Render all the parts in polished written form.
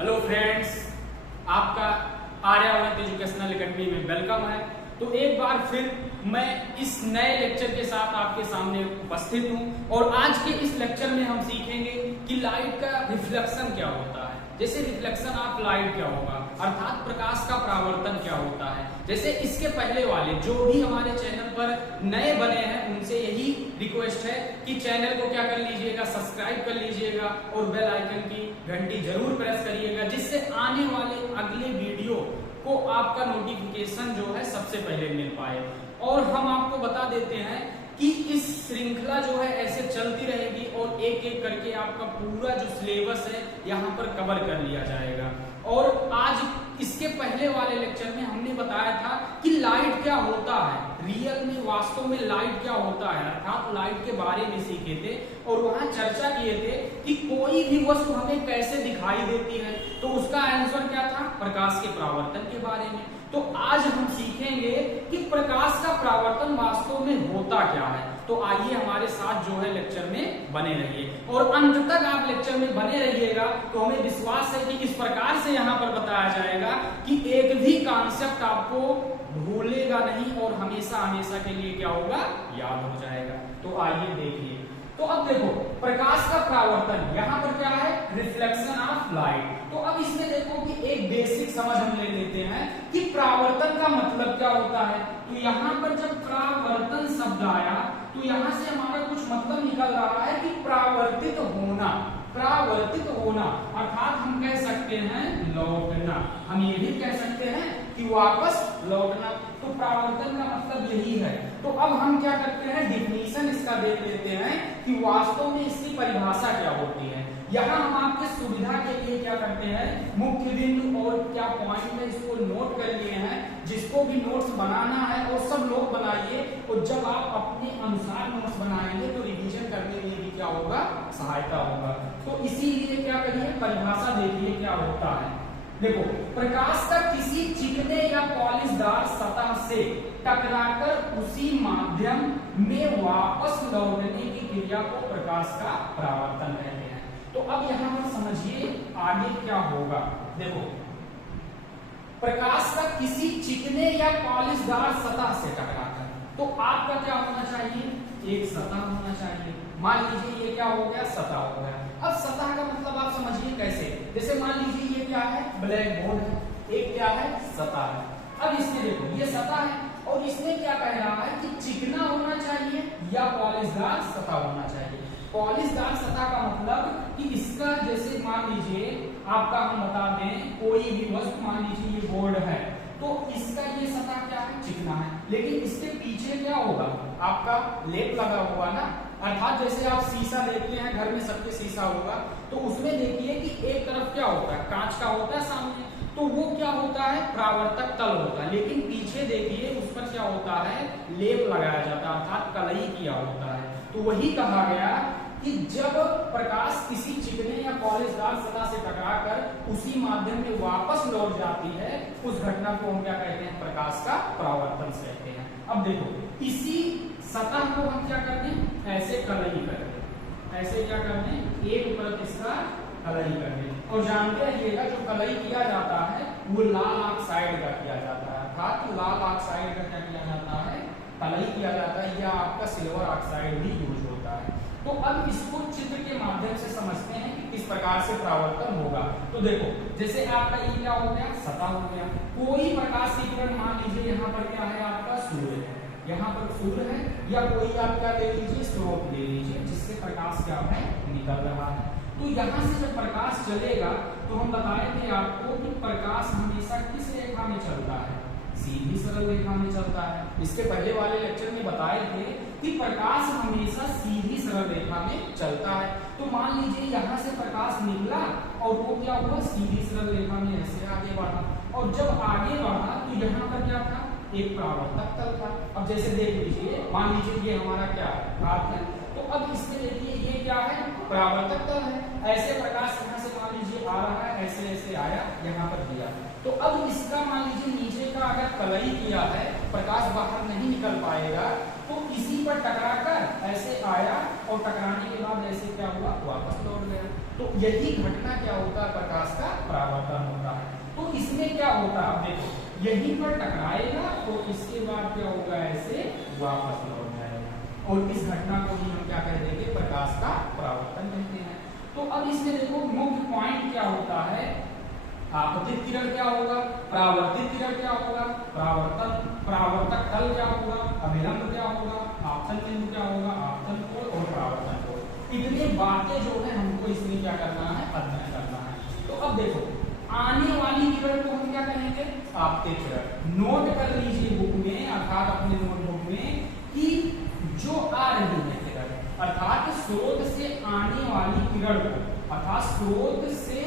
Hello friends, आपका Aryavart educational academy में welcome है। तो एक बार फिर मैं इस नए लेक्चर के साथ आपके सामने उपस्थित हूं और आज के इस लेक्चर में हम सीखेंगे कि लाइट का रिफ्लेक्शन क्या होता है। जैसे रिफ्लेक्शन ऑफ लाइट क्या होगा, अर्थात प्रकाश का परावर्तन क्या होता है। जैसे इसके पहले वाले जो भी हमारे चैनल पर नए बने हैं उनसे यही रिक्वेस्ट है कि चैनल को क्या कर लीजिएगा, सब्सक्राइब कर लीजिएगा और बेल आइकन की घंटी जरूर प्रेस करिएगा, जिससे आने वाले अगले वीडियो को आपका नोटिफिकेशन जो है सबसे पहले मिल पाए। और हम आपको बता देते हैं कि इस श्रृंखला जो है ऐसे चलती रहेगी और एक एक करके आपका पूरा जो सिलेबस है यहाँ पर कवर कर लिया जाएगा। और आज इसके पहले वाले लेक्चर में हमने बताया था कि लाइट क्या होता है, रियल में वास्तव में लाइट क्या होता है, अर्थात लाइट के बारे में सीखे थे और वहां चर्चा किए थे कि कोई भी वस्तु हमें कैसे दिखाई देती है। तो उसका आंसर क्या था, प्रकाश के परावर्तन के बारे में। तो आज हम सीखेंगे कि प्रकाश का परावर्तन वास्तव में होता क्या है। तो आइए हमारे साथ जो है लेक्चर में बने रहिए और अंत तक आप लेक्चर में बने रहिएगा। तो हमें विश्वास है कि इस प्रकार से यहाँ पर बताया जाएगा कि एक भी कॉन्सेप्ट आपको भूलेगा नहीं और हमेशा हमेशा के लिए क्या होगा, याद हो जाएगा। तो आइए देखिए। तो अब देखो, प्रकाश का परावर्तन यहाँ पर क्या है, रिफ्लेक्शन ऑफ लाइट। तो अब इसमें देखो कि एक बेसिक समझ हम ले लेते हैं कि परावर्तन का मतलब क्या होता है। तो यहाँ पर जब परावर्तन शब्द आया तो यहाँ से हमारा कुछ मतलब निकल रहा है कि परावर्तित होना, परावर्तित होना, अर्थात हम कह सकते हैं लौटना। हम ये भी कह सकते हैं कि वापस लौटना। तो परावर्तन का मतलब यही है। तो अब हम क्या करते हैं, डिफिनीशन इसका देख लेते हैं कि वास्तव में इसकी परिभाषा क्या होती है। यहाँ हम आपके सुविधा के लिए क्या करते हैं, मुख्य बिंदु और क्या पॉइंट है इसको नोट कर लिए हैं। जिसको भी नोट्स बनाना है और सब लोग बनाइए और जब आप अपने अनुसार नोट्स बनाएंगे तो रिवीजन करने में भी क्या होगा, सहायता होगा। तो इसीलिए क्या करिए, परिभाषा देखिए क्या होता है। देखो, प्रकाश का किसी चिकने या पॉलिशदार सतह से टकराकर उसी माध्यम में वापस लौटने की क्रिया को प्रकाश का परावर्तन कहते हैं। तो अब यहाँ पर समझिए आगे क्या होगा। देखो, प्रकाश का किसी चिकने या पॉलिशदार सतह से टकराकर, तो आपका क्या होना चाहिए, एक सतह होना चाहिए। मान लीजिए ये क्या हो गया, सतह हो गया। अब सतह का मतलब आप समझिए कैसे, जैसे मान लीजिए ये क्या है, ब्लैक बोर्ड है, एक क्या है, सतह है। अब इसमें देखो ये सतह है और इसमें क्या कह रहा है कि चिकना होना चाहिए या पॉलिशदार सतह होना चाहिए। पॉलिशदार सतह का मतलब कि इसका जैसे मान लीजिए आपका हम बता दें कोई भी वस्तु, मान लीजिए ये बोर्ड है तो इसका ये सतह क्या है, चिकना है, लेकिन इसके पीछे क्या होगा, आपका लेप लगा हुआ ना। अर्थात जैसे आप शीशा देखते हैं, घर में सबके शीशा होगा, तो उसमें देखिए कि एक तरफ क्या होता है, कांच का होता है सामने, तो वो क्या होता है, परावर्तक तल होता है, लेकिन पीछे देखिए उस पर क्या होता है, लेप लगाया जाता है, अर्थात कलई किया होता है। तो वही कहा गया कि जब प्रकाश किसी चिकने या पॉलिशदार सतह से टकराकर उसी माध्यम में वापस लौट जाती है, उस घटना को हम क्या कहते हैं, प्रकाश का परावर्तन कहते हैं। अब देखो, इसी सतह को हम क्या करते हैं, ऐसे कलई करते हैं, ऐसे क्या करते हैं, एक परत इसका कलई करते हैं। और जानते रहिएगा जो कलई किया जाता है वो लाल ऑक्साइड का किया जाता है, अर्थात लाल ऑक्साइड का क्या किया जाता है, कलई किया जाता है, या आपका सिल्वर ऑक्साइड भी यूज होता है। तो अब इसको चित्र के माध्यम से समझते हैं कि किस प्रकार से परावर्तन होगा। तो देखो, जैसे आपका ये क्या हो गया, सतह हो गया। कोई प्रकाश की किरण, मान लीजिए यहाँ पर क्या है, आपका सूर्य है, यहाँ पर सूर्य है, या कोई आप क्या ले लीजिए, स्रोत ले लीजिए जिससे प्रकाश क्या है, निकल रहा है। तो यहाँ से जब प्रकाश चलेगा तो हम बताए थे आपको कि प्रकाश हमेशा किस रेखा में चलता है, सीधी सरल रेखा में चलता है। इसके पहले वाले लेक्चर में बताए थे कि प्रकाश हमेशा सीधी सरल रेखा में चलता है। तो मान लीजिए यहाँ से प्रकाश निकला और वो क्या हुआ, सीधी सरल रेखा में ऐसे आगे बढ़ा, और जब आगे बढ़ा तो यहाँ पर क्या था, एक परावर्तक तल था। अब जैसे देख लीजिए, मान लीजिए ये हमारा क्या है, हाथ है, तो अब इसमें देखिए ये क्या है, परावर्तक तल है। ऐसे प्रकाश यहाँ से मान लीजिए आ रहा है, ऐसे ऐसे आया, यहाँ पर दिया। तो अब इसका मान लीजिए नीचे का अगर कलई किया है, प्रकाश बाहर नहीं निकल पाएगा, तो इसी पर टकराकर ऐसे आया और टकराने के बाद ऐसे क्या हुआ, वापस लौट गया। तो यही घटना क्या होता है, प्रकाश का परावर्तन होता है। तो इसमें क्या होता है, देखो यहीं पर टकराएगा तो इसके बाद क्या होगा, ऐसे वापस लौट जाएगा, और इस घटना को ही हम क्या कह देंगे, प्रकाश का परावर्तन कहते हैं। तो अब इसमें देखो मुख्य पॉइंट क्या होता है, आपतित किरण क्या होगा, परावर्तित किरण क्या होगा, परावर्तक तल क्या होगा, अभिलंब क्या होगा, आपतन बिंदु क्या होगा, आपतन कोण और परावर्तन कोण। इतनी बातें जो है हमको इसमें क्या करना है, अध्ययन करना है। तो अब देखो आने वाली किरण को हम क्या कहेंगे, आपतित किरण। नोट कर लीजिए बुक में, अर्थात अपने नोटबुक में, कि जो आ रही है किरण, अर्थात स्रोत से आने वाली किरण को, अर्थात स्रोत से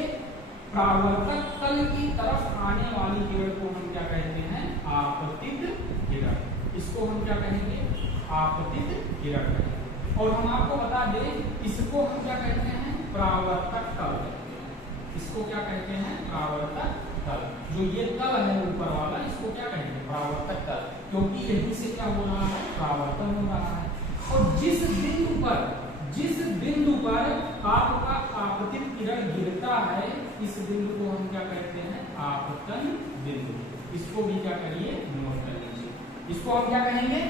परावर्तक तल की तरफ आने वाली किरण को हम क्या कहते हैं, आपतित किरण। इसको हम क्या कहेंगे, आपतित किरण कहेंगे। और हम आपको बता दें इसको हम क्या कहते हैं, परावर्तक तल। इसको क्या कहते हैं, परावर्तक तल। जो ये तल है ऊपर वाला, इसको क्या कहेंगे, परावर्तक तल, क्योंकि यहीं से क्या हो रहा है, परावर्तन हो रहा है। और जिस बिंदु पर आपका आपतित किरण गिरता है, इस बिंदु को हम क्या कहते हैं, आपतन बिंदु। इसको भी क्या करिए, नोट कर लीजिए। इसको हम क्या कहेंगे,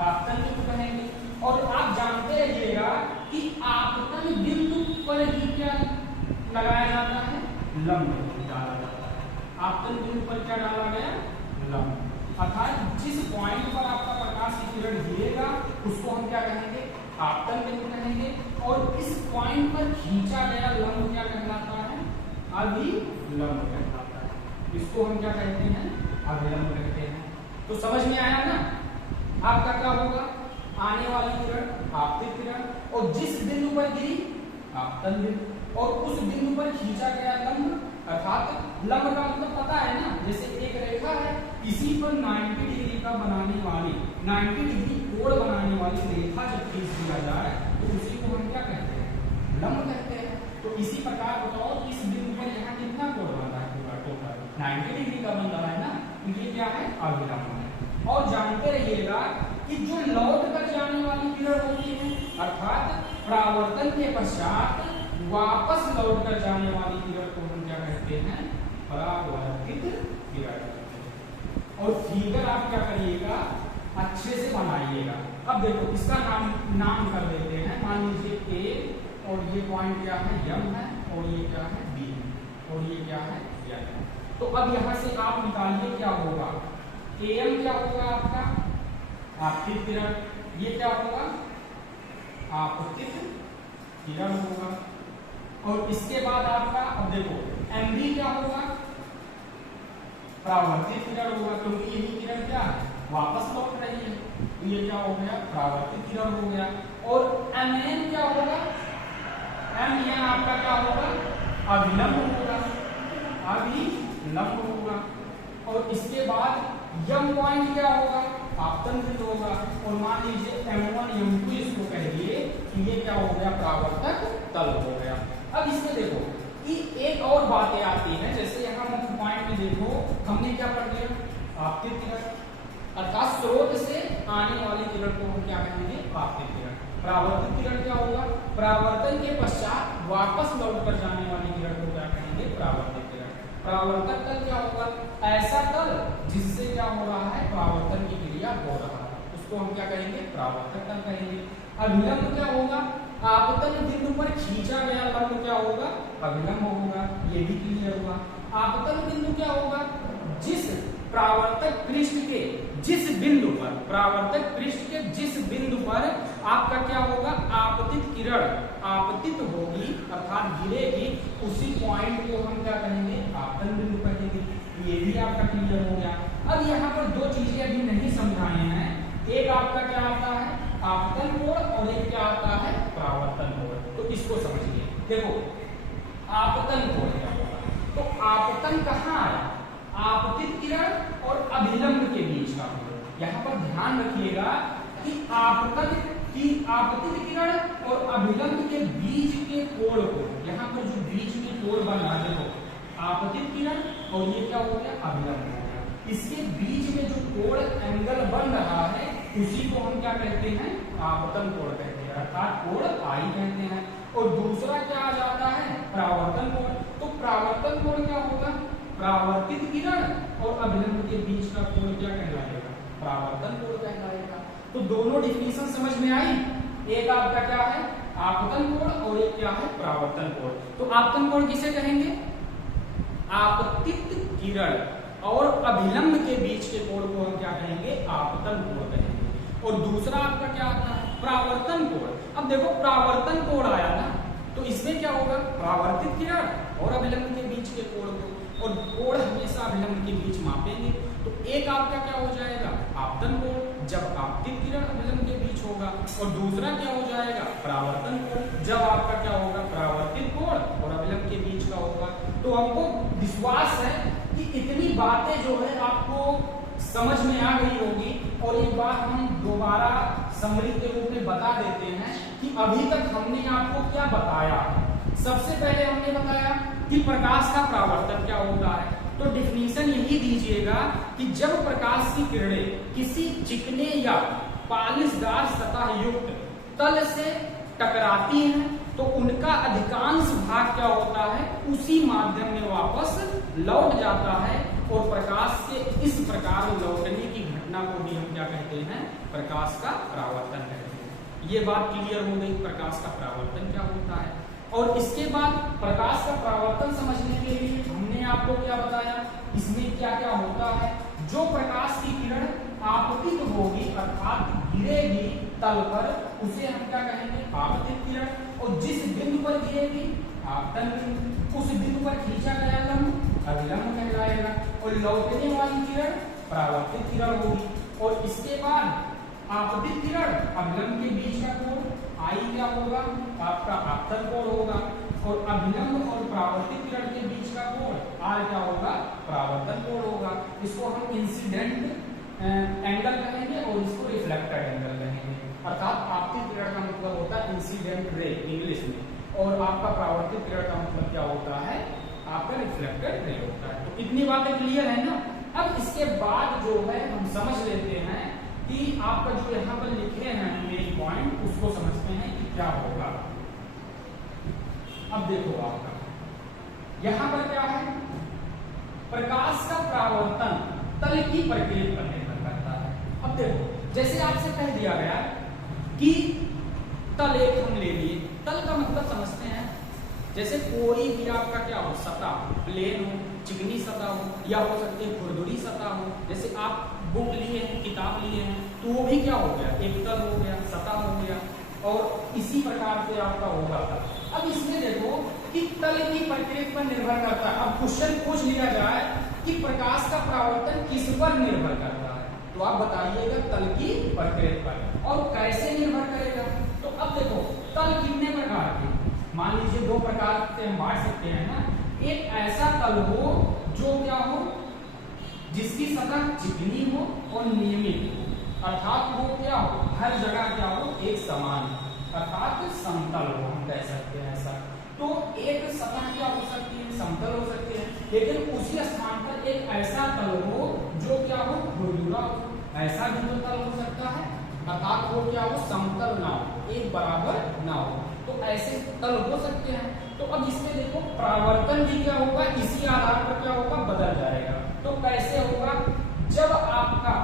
आपतन बिंदु कहेंगे। और आप जानते रहिएगा कि आपतन बिंदु पर ही क्या लगाया जाता है, लंब डाला जाता है। आपतन बिंदु पर क्या डाला गया, लंब। अर्थात जिस पॉइंट पर आपका प्रकाश की किरण गिरेगा उसको हम क्या कहेंगे, आपतन बिंदु कहेंगे। और इस पॉइंट पर खींचा गया लंब क्या कहलाता है, अभिलंब कहलाता है। इसको हम क्या कहते हैं, अभिलंब कहते हैं। तो समझ में आया ना, आपका क्या होगा, आने वाली किरण आपतित किरण, और जिस बिंदु पर गिरी आपतन बिंदु, और उस बिंदु पर खींचा गया लंब, अर्थात लंब का मतलब पता है ना, जैसे एक रेखा है, इसी पर 90 डिग्री का बनाने वाली, 90 डिग्री कोण बनाने वाली रेखा जब खींच दिया जाए तो उसी को हम क्या कहते हैं, लंब कहते हैं। तो इसी प्रकार बताओ इस बिंदु पर यहाँ कितना कोण बन रहा है, पूरा टोटल 90 डिग्री का बन रहा है ना, ये क्या है, अभिलंब है। और जानते रहिएगा कि जो लौट कर जाने वाली किरण होती है, अर्थात परावर्तन के पश्चात वापस लौट कर जाने वाली किरण को हम क्या कहते हैं, परावर्तित किरण। और फिगर आप क्या करिएगा, अच्छे से बनाइएगा। अब देखो इसका नाम कर देते हैं, मान लीजिए ए, और ये पॉइंट क्या है, यम है, और ये क्या है, बी, और ये क्या है, यम। तो अब यहाँ से आप निकालिए क्या होगा, एम क्या होगा आपका, आपतित किरण। ये क्या होगा, आपतित किरण होगा। और इसके बाद आपका, अब देखो एम बी क्या होगा, परावर्तित किरण होगा, क्योंकि यही किरण क्या है, वापस लौट रही है। तो ये क्या हो गया, परावर्तित किरण हो गया। और एम एन क्या होगा, एम एन आपका क्या होगा, अभिलंब होगा, अभिलंब होगा। और इसके बाद यम पॉइंट क्या होगा, आपतन बिंदु होगा। और मान लीजिए M1 M2 इसको कहिए कि ये क्या हो गया, परावर्तक तल हो गया। अब इसमें देखो कि एक और बातें आती हैं, जैसे यहाँ मुख्य पॉइंट में देखो हमने क्या पढ़ लिया, आपतित किरण, अर्थात स्रोत से आने वाली किरण को हम क्या कहेंगे, आपतित किरण। परावर्तित किरण क्या होगा, परावर्तन के पश्चात वापस लौट कर जाने वाली किरण को क्या कहेंगे, परावर्तित किरण। परावर्तक तल क्या होगा, ऐसा तल जिससे क्या हो रहा है, परावर्तन की क्रिया हो रहा है, उसको हम क्या कहेंगे, परावर्तक तल कहेंगे। अभिलंब क्या होगा, आपतन बिंदु पर खींचा गया लंब क्या होगा, अभिलंब होगा। ये भी क्लियर हुआ। आपतन बिंदु क्या होगा, जिस परावर्तक पृष्ठ के जिस बिंदु पर, परावर्तक पृष्ठ के जिस बिंदु पर आपका क्या होगा, आपतित किरण आपतित होगी, अर्थात गिरेगी, उसी पॉइंट को हम क्या कहेंगे, आपतन बिंदु कहेंगे। ये भी आपका क्लियर हो गया। अब यहाँ पर दो चीजें अभी नहीं समझाए हैं, एक आपका क्या आता है, आपतन कोण, और एक क्या आता है, परावर्तन कोण। तो इसको समझिए। देखो आपतन कोण क्या होगा, तो आपतन कहाँ आया, आपतित किरण और अभिलंब के बीच का कोण। यहाँ पर ध्यान रखिएगा कि आपतित किरण और अभिलंब के बीच के कोण को, यहाँ पर जो बीच में कोण बन रहा है, देखो आपतित किरण और ये क्या हो गया, अभिलंब हो गया, इसके बीच में जो कोण एंगल बन रहा है उसी को हम क्या कहते हैं, आपतन कोण कहते हैं, अर्थात कोण पाई कहते हैं। और दूसरा क्या आ जाता है, परावर्तन कोण। तो परावर्तन कोण क्या होगा, परावर्तित किरण और अभिलंब के बीच का कोण क्या कहलाएगा, परावर्तन कोण कहलाएगा। तो दोनों डिफिनीशन समझ में आई। एक आपका क्या है, आपतन कोण, और एक क्या है, परावर्तन कोण। तो आपतन कोण किसे कहेंगे, आपतित किरण और अभिलंब के बीच के कोण को हम क्या कहेंगे, आपतन कोण कहेंगे। और दूसरा आपका क्या आता है, परावर्तन कोण। अब देखो परावर्तन कोण आया ना, तो इसमें क्या होगा, परावर्तित किरण और अभिलंब के बीच के कोण को, और कोण हमेशा अभिलंब के बीच मापेंगे। तो एक आपका क्या हो जाएगा, आपतन कोण, जब आपतित किरण अभिलंब के बीच होगा। और दूसरा क्या हो जाएगा, परावर्तन कोण, जब आपका क्या होगा, परावर्तित कोण और अभिलंब के बीच का होगा। तो हमको विश्वास है कि इतनी बातें जो है आपको समझ में आ गई होगी। और एक बात हम दोबारा समरी के रूप में बता देते हैं कि अभी तक हमने आपको क्या बताया। सबसे पहले हमने बताया कि प्रकाश का परावर्तन क्या होता है। तो डिफिनीशन यही दीजिएगा कि जब प्रकाश की किरणें किसी चिकने या पालिशदार सतह युक्त तल से टकराती हैं तो उनका अधिकांश भाग क्या होता है, उसी माध्यम में वापस लौट जाता है। और प्रकाश के इस प्रकार लौटने की घटना को भी हम क्या कहते हैं, प्रकाश का परावर्तन कहते हैं। ये बात क्लियर हो गई, प्रकाश का परावर्तन क्या होता है। और इसके बाद प्रकाश का परावर्तन समझने के लिए हमने आपको क्या बताया, इसमें क्या क्या होता है। जो प्रकाश की किरण आपतित होगी अर्थात गिरेगी तल पर, उसे हम क्या कहेंगे, आपतित किरण। और जिस बिंदु पर गिरेगी, आपतन बिंदु, उस बिंदु पर खींचा गया लंब अभिलंब कहलाएगा। और लौटने वाली किरण परावर्तित किरण होगी। और इसके बाद आपतित किरण अभिलंब के बीच का कोण आई क्या होगा, आपका आपतन कोण होगा। और अभिलंब और परावर्तित किरण के बीच का कोण आर क्या होगा, परावर्तन कोण होगा। इसको हम इंसिडेंट एंगल कहेंगे और इसको रिफ्लेक्टेड एंगल कहेंगे। अर्थात आपतित किरण का मतलब होता है इंसिडेंट रे इंग्लिश में, और आपका परावर्तित किरण का मतलब क्या होता है, आपका रिफ्लेक्टेड रे होता है। तो इतनी बातें क्लियर है ना। अब इसके बाद जो है हम समझ लेते हैं कि आपका जो यहाँ पर लिखे हैं मेन पॉइंट, उसको समझते हैं कि क्या होगा। अब देखो आपका यहाँ पर क्या है, प्रकाश का परावर्तन तल की प्रक्रिया पर निर्भर करता है। अब देखो जैसे आपसे कह दिया गया कि तल एक हम ले लिए, तल का मतलब समझते हैं, जैसे कोई भी आपका क्या हो, सतह प्लेन हो, चिकनी सतह हो, या हो सकती है खुरदुरी सतह हो। जैसे आप बुक लिए हैं, किताब लिए हैं, तो वो भी क्या हो गया, एक तल हो गया, सतह हो गया। और इसी प्रकार से आपका होगा तल। अब इसमें देखो कि तल की प्रकृति पर निर्भर करता है। अब क्वेश्चन पूछ लिया जाए कि प्रकाश का परावर्तन किस पर निर्भर करता है, तो आप बताइएगा तल की प्रकृति पर। और कैसे निर्भर करेगा, तो अब देखो तल कितने प्रकार के, मान लीजिए दो प्रकार से हम बांट सकते हैं ना। एक ऐसा तल हो जो क्या हो, जिसकी सतह चिकनी हो और नियमित हो, अर्थात वो क्या हो, हर जगह क्या हो, एक समान, अर्थात समतल हो, हम कह सकते हैं ऐसा। तो एक सतह क्या हो सकती है, समतल हो सकती है, लेकिन उसी स्थान पर एक ऐसा तल हो जो क्या हो, खुरदुरा हो। ऐसा भी तो तल हो सकता है, अर्थात वो क्या हो, समतल ना हो, एक बराबर ना हो। तो ऐसे तल हो सकते हैं। तो अब इसमें देखो परावर्तन भी क्या होगा, इसी आधार पर क्या होगा, बदल जाएगा। तो कैसे होगा, जब आपका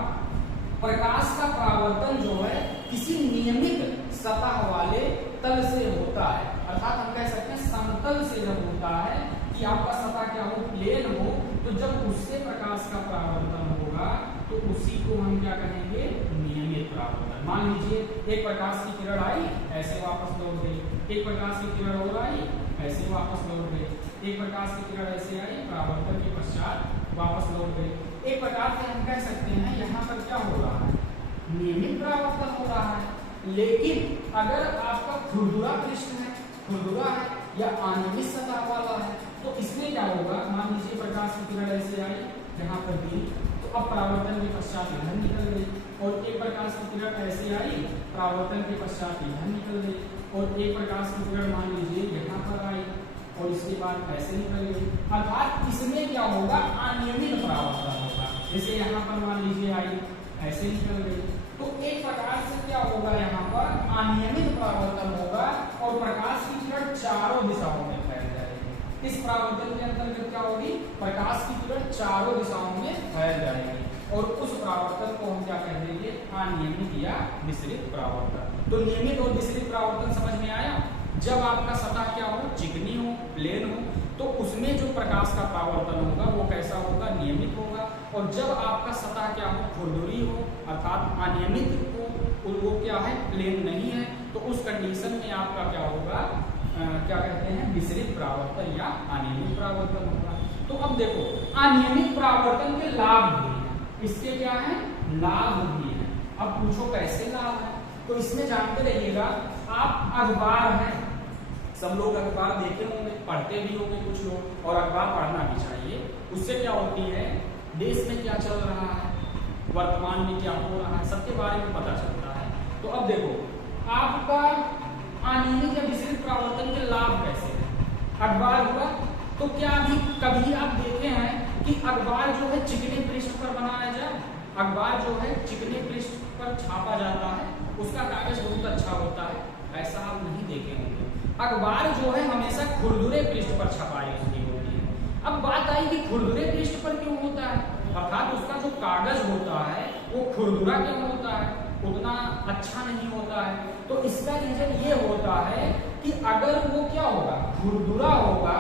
प्रकाश का परावर्तन जो है किसी नियमित सतह वाले तल से होता है, अर्थात हम कह सकते हैं समतल से जब होता है कि आपका सतह क्या हो, प्लेन हो, तो जब उससे प्रकाश का परावर्तन होगा तो उसी को हम क्या कहेंगे, नियमित परावर्तन। मान लीजिए एक प्रकाश की किरण आई, ऐसे वापस लौट गई, एक प्रकाश की किरण और आई, ऐसे वापस लौट गई, एक प्रकाश की किरण ऐसे आई, परावर्तन के पश्चात वापस लौट गई। एक प्रकार से हम कह सकते हैं यहाँ पर क्या हो रहा है, नियमित परावर्तन हो रहा है। लेकिन अगर आपका खुरदुरा पृष्ठ है, खुरदुरा है या अनियमित सतह वाला है, तो इसमें क्या होगा, मान लीजिए प्रकाश की किरण ऐसे आई, यहाँ पर दी, तो अब परावर्तन के पश्चात इधर निकल गई। और एक प्रकाश की किरण ऐसे आई, परावर्तन के पश्चात इधर निकल गई। और एक प्रकाश की किरण मान लीजिए यहाँ पर आई और इसके बाद ऐसे निकल गई। अर्थात इसमें क्या होगा, अनियमित परावर्तन होगा। जैसे यहाँ पर मान लीजिए आई, ऐसे निकल गई, तो एक प्रकार से क्या होगा, यहाँ पर अनियमित परावर्तन होगा और प्रकाश की किरण चारों दिशाओं में फैल जाएगी। इस परावर्तन के अंतर्गत क्या होगी, प्रकाश की किरण चारों दिशाओं में फैल जाएगी और उस परावर्तन को हम क्या कह देंगे, अनियमित या मिश्रित परावर्तन। तो नियमित और मिश्रित परावर्तन समझ में आया। जब आपका सतह क्या हो, चिकनी हो, प्लेन हो, तो उसमें जो प्रकाश का परावर्तन होगा वो कैसा होगा, नियमित होगा। और जब आपका सतह क्या हो, खुरदुरी हो अर्थात अनियमित हो, वो क्या है, प्लेन नहीं है, तो उस कंडीशन में आपका क्या होगा, क्या कहते हैं, मिश्रित परावर्तन या अनियमित परावर्तन होगा। तो अब देखो, अनियमित परावर्तन के लाभ भी हैं, इसके क्या है, लाभ भी हैं। अब पूछो कैसे लाभ है, तो इसमें जानते रहिएगा। आप अखबार है, सब लोग अखबार देखे होंगे, पढ़ते भी होंगे कुछ लोग, और अखबार पढ़ना भी चाहिए। उससे क्या होती है, देश में क्या चल रहा है, वर्तमान में क्या हो रहा है, सबके बारे में पता चलता है। तो अब देखो, आपका अनियमित या मिश्रित परावर्तन के लाभ कैसे हैं। अखबार हुआ, तो क्या अभी कभी आप देखे हैं कि अखबार जो है चिकने पृष्ठ पर बनाया जाए। अखबार जो है चिकने पृष्ठ पर छापा जाता है, उसका कागज बहुत अच्छा होता है, ऐसा आप नहीं देखे होंगे। अखबार जो है हमेशा खुरदुरे पृष्ठ पर छपाई उसकी होती है। अब बात आई कि खुरदुरे पृष्ठ पर क्यों होता है, अर्थात उसका जो कागज होता है वो खुरदुरा क्यों होता है, उतना अच्छा नहीं होता है। तो इसका रीजन ये होता है कि अगर वो क्या होगा, खुरदुरा होगा,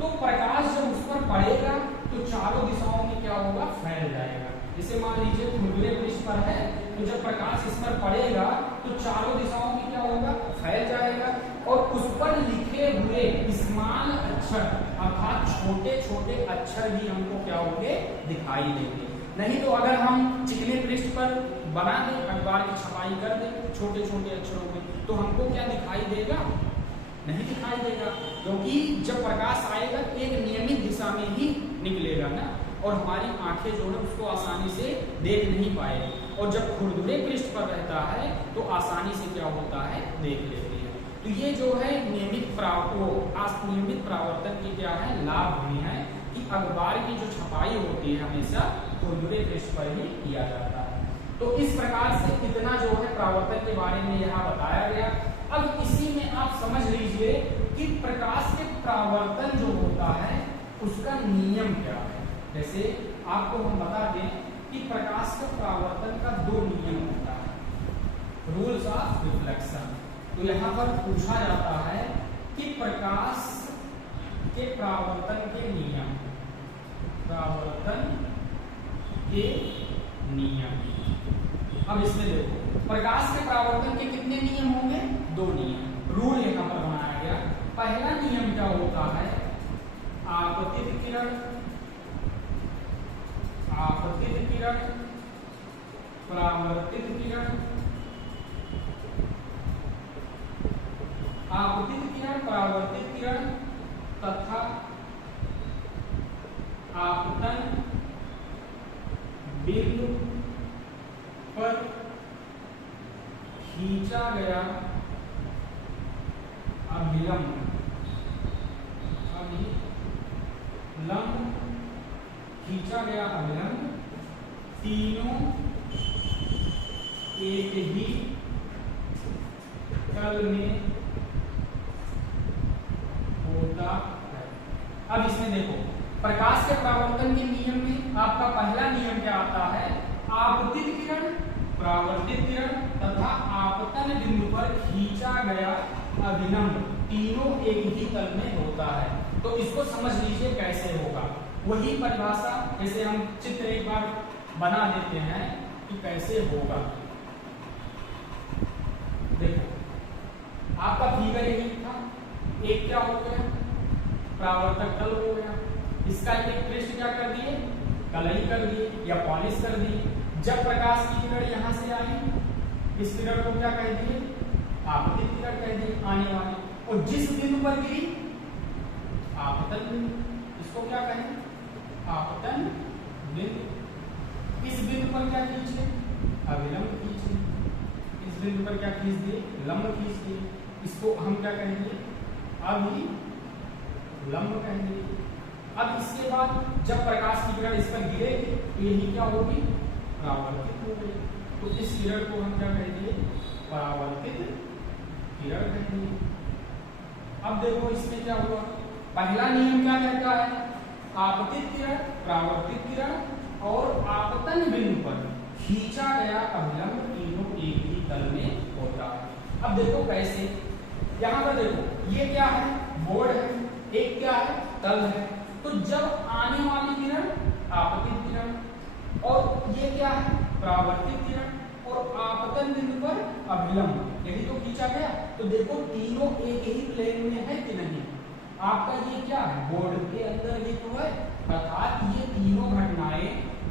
तो प्रकाश जब उस पर पड़ेगा तो चारों दिशाओं में क्या होगा, फैल जाएगा। जैसे मान लीजिए खुरदुरे पृष्ठ पर है, तो जब प्रकाश इस पर पड़ेगा तो चारों दिशाओं में क्या होगा, फैल जाएगा और उस पर लिखे हुए स्मॉल अक्षर अर्थात छोटे छोटे अक्षर भी हमको क्या होंगे, दिखाई देंगे। नहीं तो अगर हम चिकने पृष्ठ पर बना दें, अखबार की छपाई कर दें छोटे छोटे अक्षरों में, तो हमको क्या दिखाई देगा, नहीं दिखाई देगा, क्योंकि जब प्रकाश आएगा एक नियमित दिशा में ही निकलेगा ना, और हमारी आंखें जो है उसको आसानी से देख नहीं पाएगी। और जब खुरदुरे पृष्ठ पर रहता है तो आसानी से क्या होता है, देख लेती है। तो ये जो है नियमित परावर्तन के क्या है, लाभ भी है कि अखबार की जो छपाई होती है हमेशा खुरदुरे पृष्ठ पर ही किया जाता है। तो इस प्रकार से इतना जो है परावर्तन के बारे में यहाँ बताया गया। अब इसी में आप समझ लीजिए कि प्रकाश के परावर्तन जो होता है उसका नियम क्या है। जैसे आपको हम बता दें कि प्रकाश के परावर्तन का दो नियम होता है, रूल्स ऑफ रिफ्लेक्शन। तो यहाँ पर पूछा जाता है कि प्रकाश के परावर्तन के नियम, परावर्तन के नियम। अब इसमें देखो, प्रकाश के परावर्तन के कितने नियम होंगे, दो नियम, रूल यहाँ पर बनाया गया। पहला नियम क्या होता है, आपतित किरण, आपतित किरण, परावर्तित किरण, आपतित किरण, परावर्तित किरण तथा आपतन बिंदु पर खींचा गया अभिलंब, खींचा गया अभिलंब तीनों एक ही तल में होता है। अब इसमें देखो, प्रकाश के परावर्तन के नियम में आपका पहला नियम क्या आता है, आपतित किरण, परावर्तित किरण तथा आपतन बिंदु पर खींचा गया अभिलंब तीनों एक ही तल में होता है। तो इसको समझ लीजिए कैसे होगा, वही परिभाषा जैसे हम चित्र एक बार बना देते हैं कि कैसे होगा। देखो, आपका फिगर यही था, एक क्या हो गया, परावर्तक तल हो गया, इसका एक पृष्ठ क्या कर दिए, कलई कर दिए या पॉलिश कर दिए। जब प्रकाश की किरण यहां से आई, इस किरण को क्या कह दिए, आपतित किरण कह दिए आने वाली, और जिस बिंदु पर गिरी आपतन बिंदु, इसको क्या कहें, आपतन बिंदु। इस बिंदु पर क्या खींचे, अभिलंब खींचे, इस बिंदु पर क्या खींच दिए, लंब खींच दिए, इसको हम क्या कहेंगे, अभिलंब कहेंगे। अब इसके बाद जब प्रकाश की किरण इस पर गिरेगी तो यही क्या होगी, परावर्तित हो गई। तो इस किरण को हम क्या कहेंगे, परावर्तित किरण कहेंगे। अब देखो इसमें क्या हुआ, पहला नियम क्या कहता है, आपतित किरण, परावर्तित किरण और आपतन बिंदु पर खींचा गया अभिलंब तीनों एक ही तल में होता है। अब देखो कैसे, यहाँ पर देखो ये क्या है, बोर्ड है, एक क्या है, तल है। तो जब आने वाली किरण आपतित किरण और ये क्या है, परावर्तित किरण और आपतन बिंदु पर अभिलंब, यही तो खींचा गया। तो देखो तीनों एक ही प्लेन में है कि नहीं, आपका ये क्या है, बोर्ड के अंदर ये तो है, अर्थात ये तीनों घटनाएं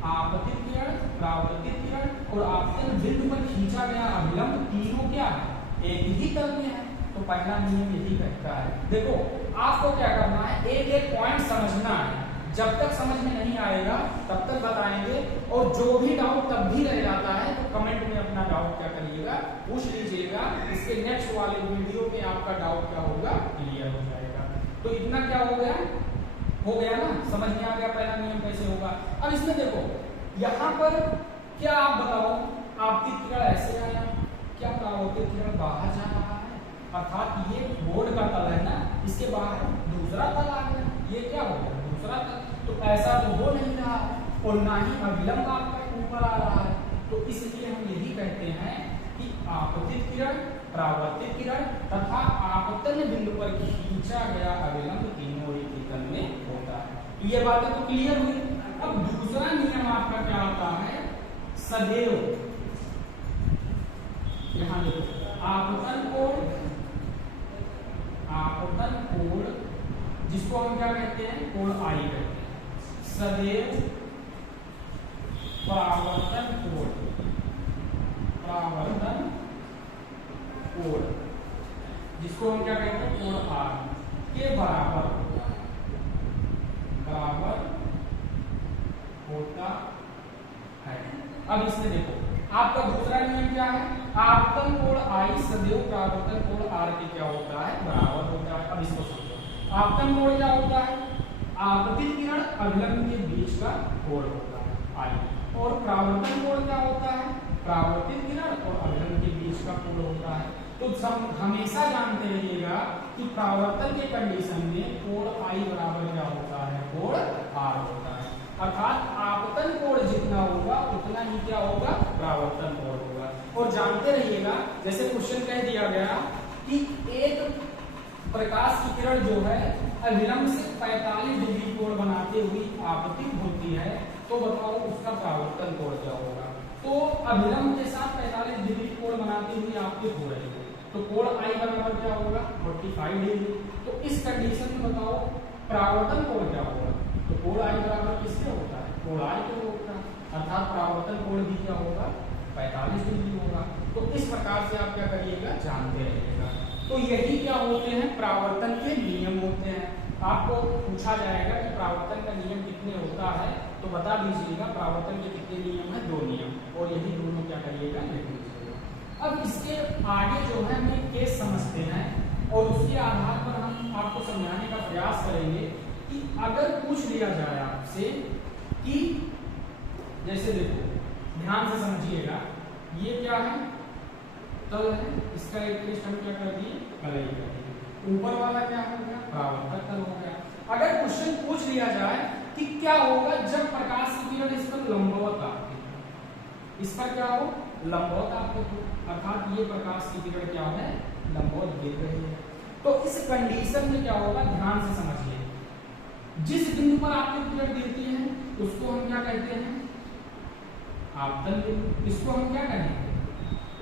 आपतित किरण, परावर्तित किरण और आपतन बिंदु पर खींचा गया अभिलंब तीनों क्या है, एक ही तल में है। तो पहला नियम यही कहता है। देखो आपको क्या करना है, एक एक पॉइंट समझना है, जब तक समझ में नहीं आएगा तब तक बताएंगे, और जो भी डाउट तब भी रह जाता है तो कमेंट में अपना डाउट क्या करिएगा, पूछ लीजिएगा। इसके नेक्स्ट वाले वीडियो में आपका डाउट क्या होगा, क्लियर हो जाएगा। तो इतना क्या हो गया ना, समझ में आ गया पहला नियम कैसे होगा। अब इसमें देखो यहाँ पर क्या आप बताओ, आपतित किरण ऐसे आया, क्या परावर्तित किरण बाहर जा रहा है, अर्थात ये बोर्ड का तल है ना, इसके बाहर दूसरा तल आ गया, ये क्या हो गया, दूसरा तल। तो ऐसा तो हो नहीं रहा है और ना ही अभिलंब आपका ऊपर आ रहा है। तो इसलिए हम यही कहते हैं कि आपतित किरण, परावर्तित किरण तथा आपतन बिंदु पर खींचा गया अभिलंब तीनों एक ही तल में होता है। तो ये बातें तो क्लियर हुई। अब दूसरा नियम आपका क्या आता है, सदैव, यहाँ देखो आपतन कोण जिसको हम क्या कहते हैं, कोण आई कहते हैं, सदैव परावर्तन कोण जिसको हम क्या कहते हैं, कोण आर के बराबर होता है। अब इसमें देखो आपका दूसरा नियम क्या है, आपतन कोण आई सदैव परावर्तन कोण आर के क्या होता है, बराबर होता है। अब इसको समझो, आपतन कोण क्या होता है, आपतित किरण अभिलंब के बीच का कोण होता है आई, और परावर्तन कोण क्या होता है, परावर्तित किरण और अभिलंब के बीच का कोण होता है। तो हमेशा जानते रहिएगा कि परावर्तन के कंडीशन में कोण आई बराबर क्या होता है, कोण आर होता है, अर्थात आपतन कोण जितना होगा उतना ही क्या होगा, परावर्तन कोण होगा। और जानते रहिएगा, जैसे क्वेश्चन कह दिया गया कि एक प्रकाश की किरण जो है अभिलंब से 45 डिग्री कोण बनाते हुए आपतित होती है, तो बताओ उसका परावर्तन कोण क्या होगा। तो अभिलंब के साथ 45 डिग्री कोण बनाते हुए आपतित हो रही है, तो कोण आई बराबर क्या होगा, 45 डिग्री। तो इस कंडीशन में बताओ परावर्तन कोण क्या होगा, तो कोण आई बराबर किससे होता है, कोण आई को होता है, अर्थात परावर्तन कोण भी क्या होगा, 45 डिग्री होगा। तो इस प्रकार से आप क्या करिएगा, जानते रहिएगा। तो यही क्या होते हैं, परावर्तन के नियम होते हैं। आपको पूछा जाएगा कि परावर्तन का नियम कितने होता है, तो बता दीजिएगा परावर्तन के कितने नियम है, 2 नियम, और यही दोनों क्या करिएगा, लिख लीजिएगा। अब इसके आगे जो है हम एक केस समझते हैं और उसके आधार पर हम आपको समझाने का प्रयास करेंगे कि अगर पूछ लिया जाए आपसे कि जैसे देखो ध्यान से समझिएगा, ये क्या है, तल है, इसका एक टेस्ट हम क्या कर दिए, कलई कर दिए, ऊपर वाला क्या हो गया, परावर्तक तल हो गया। अगर क्वेश्चन पूछ लिया जाए कि क्या होगा जब प्रकाश की किरण इस पर लंबवत आपतित हो, इस पर क्या हो, लंबवत आपतित हो, अर्थात ये प्रकाश की किरण क्या है, लंबवत गिर रही है। तो इस कंडीशन में क्या होगा, ध्यान से समझिए, जिस बिंदु पर आपकी किरण गिरती है उसको हम क्या कहते हैं, आपतन बिंदु। इसको हम क्या कहेंगे,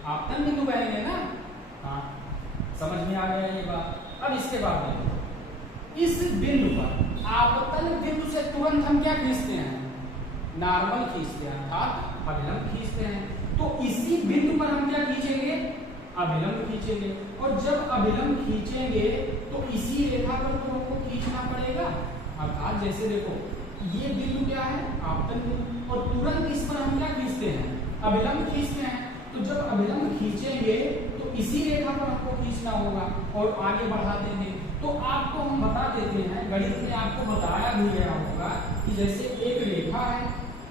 आपतन बिंदु कहेंगे ना। हाँ, समझ में आ गया ये बात। अब इसके बाद देखो, इस बिंदु पर आपतन बिंदु से तुरंत हम क्या खींचते हैं, नॉर्मल खींचते हैं, अर्थात अभिलंब खींचते हैं। तो इसी बिंदु पर हम क्या खींचेंगे, अभिलंब खींचेंगे, और जब अभिलंब खींचेंगे तो इसी रेखा पर तो हमको खींचना पड़ेगा, अर्थात जैसे देखो ये बिंदु क्या है, आपतन बिंदु, और तुरंत इस पर हम क्या खींचते हैं, अभिलंब खींचते हैं। तो जब अभिलंब खींचेंगे तो इसी रेखा पर हमको खींचना होगा और आगे बढ़ाते हैं। तो आपको हम बता देते हैं, गणित में आपको बताया भी गया होगा कि जैसे एक रेखा है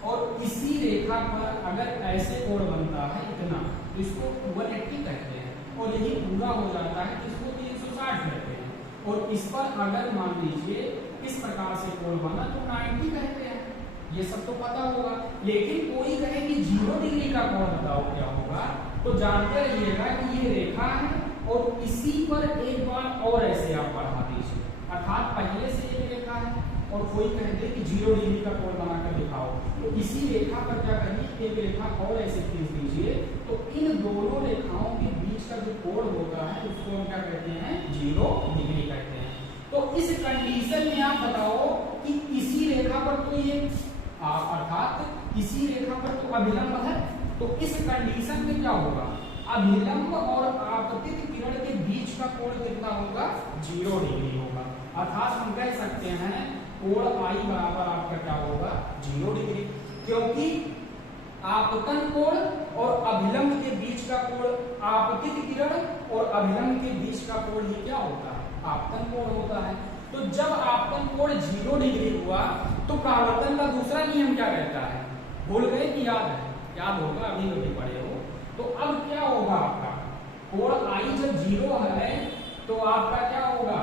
और इसी रेखा पर अगर ऐसे कोण बनता है इतना, तो इसको 180 कहते हैं, और यही पूरा हो जाता है तो इसको 360 कहते हैं। और इस पर अगर मान लीजिए इस प्रकार से कोण बना तो 90 कहते हैं। ये सब तो पता होगा, लेकिन कोई कहे कि 0 डिग्री का कोण बताओ क्या होगा, तो जानते रहिएगा कि ये रेखा है और इसी पर एक बार और ऐसे आप बढ़ा दीजिए, अर्थात पहले से एक रेखा है और कोई कह दे कि 0 डिग्री का कोण बनाकर दिखाओ, तो इसी रेखा पर क्या करिए, एक रेखा और ऐसे खींच दीजिए, तो इन दोनों रेखाओं के बीच का जो कोण होता है उसको हम क्या कहते हैं, 0 डिग्री कहते हैं। तो इस कंडीशन में आप बताओ कि इसी रेखा पर तो ये अर्थात इसी रेखा पर तो अभिलंब है, तो इस कंडीशन में क्या होगा, अभिलंब और आपतित किरण के बीच का कोण कितना होगा, 0 डिग्री होगा। अर्थात हम कह सकते हैं कोण I बराबर आपका क्या होगा, 0 डिग्री, क्योंकि आपतन कोण और अभिलंब के बीच का कोण, आपतित किरण और अभिलंब के बीच का कोण ही क्या होता है, आपतन कोण होता है। तो जब आपतन कोण 0 डिग्री हुआ तो परावर्तन का दूसरा नियम क्या कहता है, भूल गए कि याद है, याद होगा, अभी अभी पढ़े हो। तो अब क्या होगा आपका कोण I जब 0 है तो आपका क्या होगा,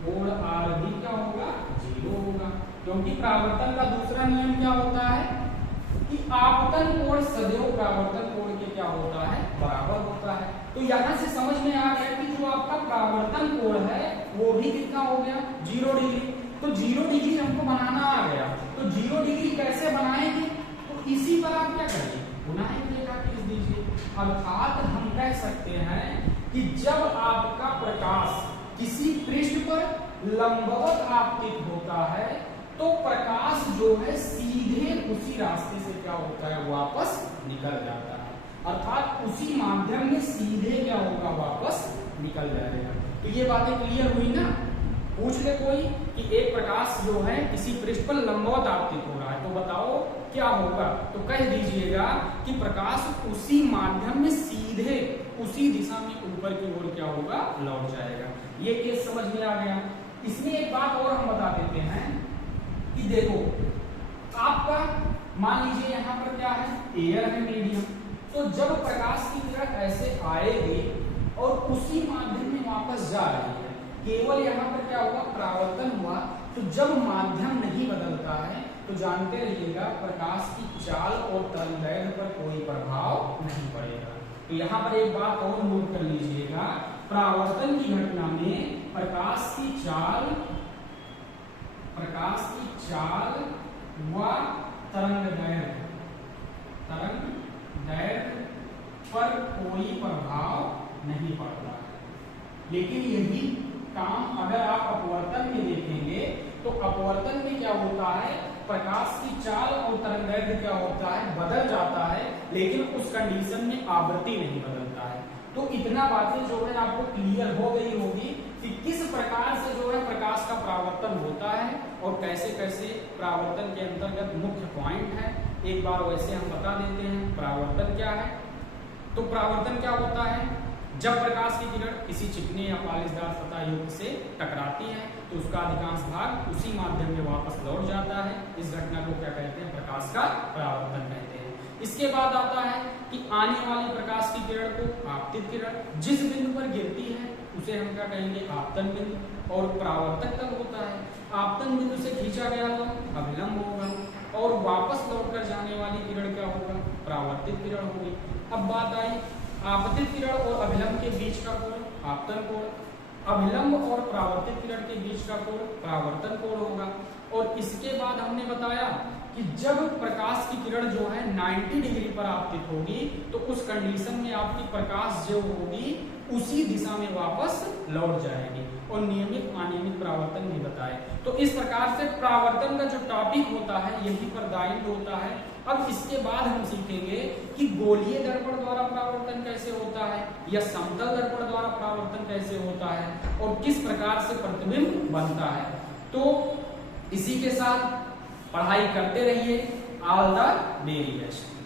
कोण R भी क्या होगा, 0 होगा, क्योंकि परावर्तन का दूसरा नियम क्या होता है कि आपतन कोण सदैव परावर्तन कोण के क्या होता है, बराबर होता है। तो यहां से समझ में आ गया कि जो आपका परावर्तन कोण है वो भी कितना हो गया, 0 डिग्री। तो 0 डिग्री हमको बनाना आ गया, तो 0 डिग्री कैसे बनाएंगे, तो इसी पर आप क्या करिए, पुनः एक रेखा खींच दीजिए। अर्थात हम कह सकते हैं कि जब आपका प्रकाश किसी पृष्ठ पर लंबवत आपतित होता है तो प्रकाश जो है सीधे उसी रास्ते से क्या होता है, वापस निकल जाता है, अर्थात उसी माध्यम में सीधे क्या होगा, वापस निकल जाएगा। तो ये बातें क्लियर हुई ना। पूछ ले कोई कि एक प्रकाश जो है किसी पृष्ठ पर लंबवत आपतित हो रहा है, तो बताओ क्या होगा, तो कह दीजिएगा कि प्रकाश उसी माध्यम में सीधे उसी दिशा में ऊपर की ओर क्या होगा, लौट जाएगा। ये केस समझ में आ गया। इसमें एक बात और हम बता देते हैं कि देखो आपका मान लीजिए यहाँ पर क्या है, एयर है, मीडियम, तो जब प्रकाश की किरण ऐसे आएगी और उसी माध्यम में वापस जा रही है, केवल यहाँ पर क्या हुआ, परावर्तन हुआ, तो जब माध्यम नहीं बदलता है तो जानते रहिएगा प्रकाश की चाल और तरंगदैर्घ्य पर कोई प्रभाव नहीं पड़ेगा। तो यहाँ पर एक बात और नोट कर लीजिएगा, परावर्तन की घटना में प्रकाश की चाल व तरंगदैर्घ्य पर कोई प्रभाव नहीं पड़ता है। लेकिन यही काम अगर आप अपवर्तन में देखेंगे तो अपवर्तन में क्या होता है, प्रकाश की चाल और तरंगदैर्घ्य क्या होता है, बदल जाता है, लेकिन उस कंडीशन में आवृत्ति नहीं बदलता है। तो इतना बातें जो है आपको क्लियर हो गई होगी कि किस प्रकार से जो है प्रकाश का परावर्तन होता है और कैसे कैसे परावर्तन के अंतर्गत मुख्य पॉइंट है। एक बार वैसे हम बता देते हैं परावर्तन क्या है। तो परावर्तन क्या होता है, जब प्रकाश की किरण किसी चिकने या पॉलिशदार सतह युक्त से टकराती है तो उसका अधिकांश भाग उसी माध्यम में वापस लौट जाता है। इस घटना को क्या कहते हैं, प्रकाश का परावर्तन कहते हैं। इसके बाद आता है कि आने वाली प्रकाश की किरण को आपतित किरण जिस बिंदु पर गिरती है उसे हम क्या कहेंगे, आपतन बिंदु। और परावर्तक तब होता है, आपतन बिंदु से खींचा गया हुआ अभिलंब होगा और वापस लौट कर जाने वाली किरण क्या होगा, परावर्तित किरण होगी। अब बात आई आपतित किरण और अभिलंब के बीच का कोण आपतन कोण, अभिलंब और परावर्तित किरण के बीच का कोण परावर्तन कोण होगा। और इसके बाद हमने बताया कि जब प्रकाश की किरण जो है 90 डिग्री पर आपतित होगी तो उस कंडीशन में आपकी प्रकाश जो होगी उसी दिशा में वापस लौट जाएगी। और नियमित अनियमित परावर्तन भी बताए। तो इस प्रकार से परावर्तन का जो टॉपिक होता है यही पर दायित्व होता है। अब इसके बाद हम सीखेंगे कि गोलीय दर्पण द्वारा परावर्तन कैसे होता है या समतल दर्पण द्वारा परावर्तन कैसे होता है और किस प्रकार से प्रतिबिंब बनता है। तो इसी के साथ पढ़ाई करते रहिए। All the very best.